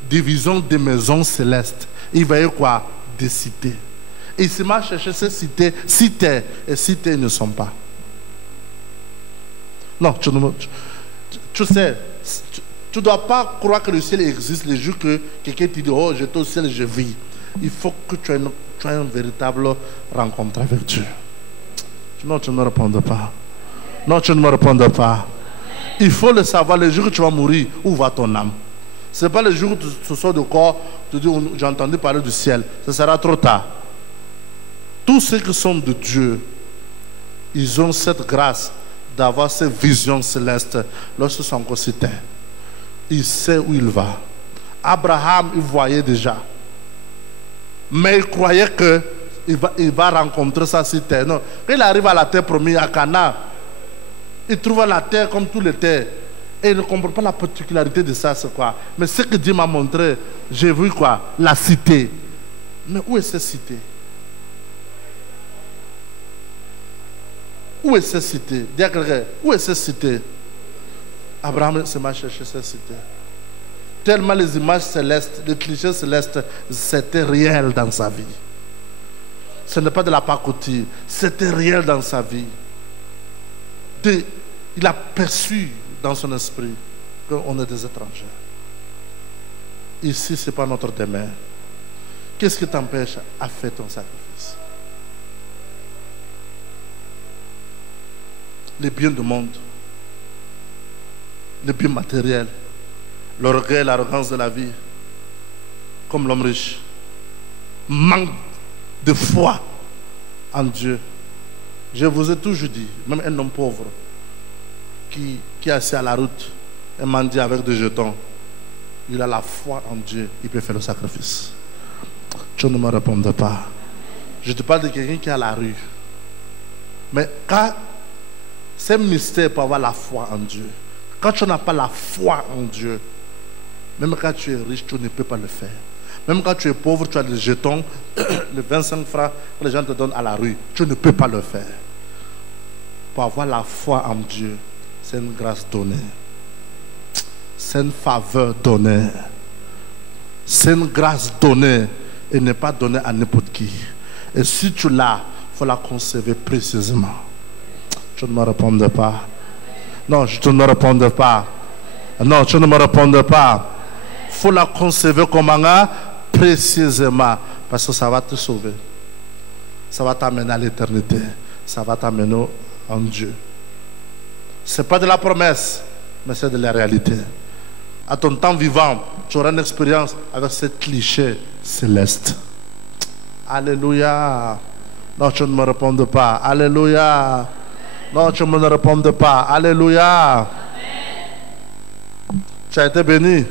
des visions des maisons célestes. Il voyait quoi? Des cités. Et il s'est mis à chercher ces cités, cités, et cités ne sont pas. Non, tu sais, tu ne dois pas croire que le ciel existe le jour que quelqu'un te dit, oh, j'étais au ciel et je vis. Il faut que tu aies une véritable rencontre avec Dieu. Non, tu ne me réponds pas. Non, tu ne me réponds pas. Il faut le savoir, le jour que tu vas mourir, où va ton âme? Ce n'est pas le jour où tu sors du corps, tu dis, j'ai entendu parler du ciel. Ce sera trop tard. Tous ceux qui sont de Dieu, ils ont cette grâce d'avoir ces visions célestes lorsqu'ils sont encore sur terre. Il sait où il va. Abraham, il voyait déjà. Mais il croyait qu'il va rencontrer ça sur terre. Non. Quand il arrive à la terre promise, à Canaan, il trouve la terre comme tous les terres. Et il ne comprend pas la particularité de ça, c'est quoi. Mais ce que Dieu m'a montré, j'ai vu quoi? La cité. Mais où est cette cité? Où est cette cité? Dis à quelqu'un, où est cette cité? Abraham se m'a cherché cette cité. Tellement les images célestes, les clichés célestes, c'était réel dans sa vie. Ce n'est pas de la pacotille, c'était réel dans sa vie. Il a perçu dans son esprit qu'on est des étrangers. Ici, ce n'est pas notre demain. Qu'est-ce qui t'empêche à faire ton sacrifice? Les biens du monde, les biens matériels, l'orgueil, l'arrogance de la vie, comme l'homme riche, manque de foi en Dieu. Je vous ai toujours dit, même un homme pauvre qui est assis à la route et mendie avec des jetons, il a la foi en Dieu, il peut faire le sacrifice. Tu ne me réponds pas. Je te parle de quelqu'un qui est à la rue. Mais quand c'est un mystère pour avoir la foi en Dieu. Quand tu n'as pas la foi en Dieu, même quand tu es riche, tu ne peux pas le faire. Même quand tu es pauvre, tu as des jetons, les 25 francs que les gens te donnent à la rue, tu ne peux pas le faire. Pour avoir la foi en Dieu, c'est une grâce donnée. C'est une faveur donnée. C'est une grâce donnée et n'est pas donnée à n'importe qui. Et si tu l'as, il faut la conserver précisément. Tu ne me réponds pas. Non, je ne me réponds pas. Non, tu ne me réponds pas. Il faut la conserver comment? Précisément. Parce que ça va te sauver. Ça va t'amener à l'éternité. Ça va t'amener en Dieu. Ce n'est pas de la promesse, mais c'est de la réalité. À ton temps vivant, tu auras une expérience avec ce cliché céleste. Alléluia. Non, tu ne me réponds pas. Alléluia. Non, tu ne me réponds pas. Alléluia. Amen. Tu as été béni.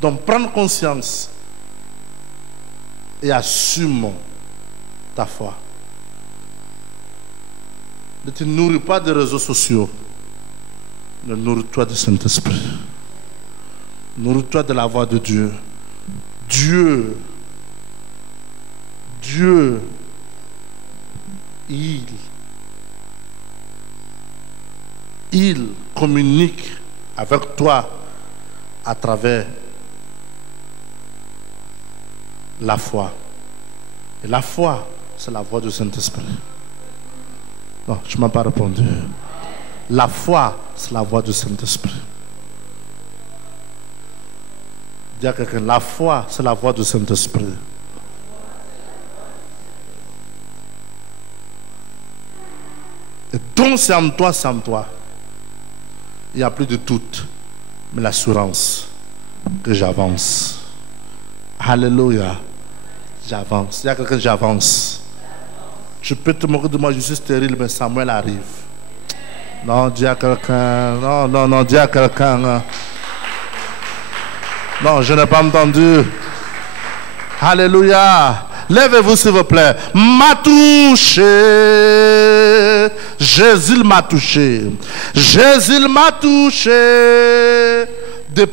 Donc, prends conscience et assume ta foi. Ne te nourris pas des réseaux sociaux. Ne nourris-toi du Saint-Esprit. Nourris-toi de la voix de Dieu. Dieu, il communique avec toi à travers la foi. Et la foi, c'est la voix du Saint-Esprit. Non, je ne m'ai pas répondu. La foi, c'est la voix du Saint-Esprit. Dis à quelqu'un, la foi, c'est la voix du Saint-Esprit. Et donc c'est en toi, c'est en toi. Il n'y a plus de doute, mais l'assurance que j'avance. Alléluia. J'avance. Il y a quelqu'un, j'avance. Tu peux te moquer de moi, je suis stérile, mais Samuel arrive. Non, dis à quelqu'un. Non, dis à quelqu'un. Non, je n'ai pas entendu. Alléluia. Lèvez-vous s'il vous plaît. M'a touché. Jésus m'a touché. Jésus m'a touché. De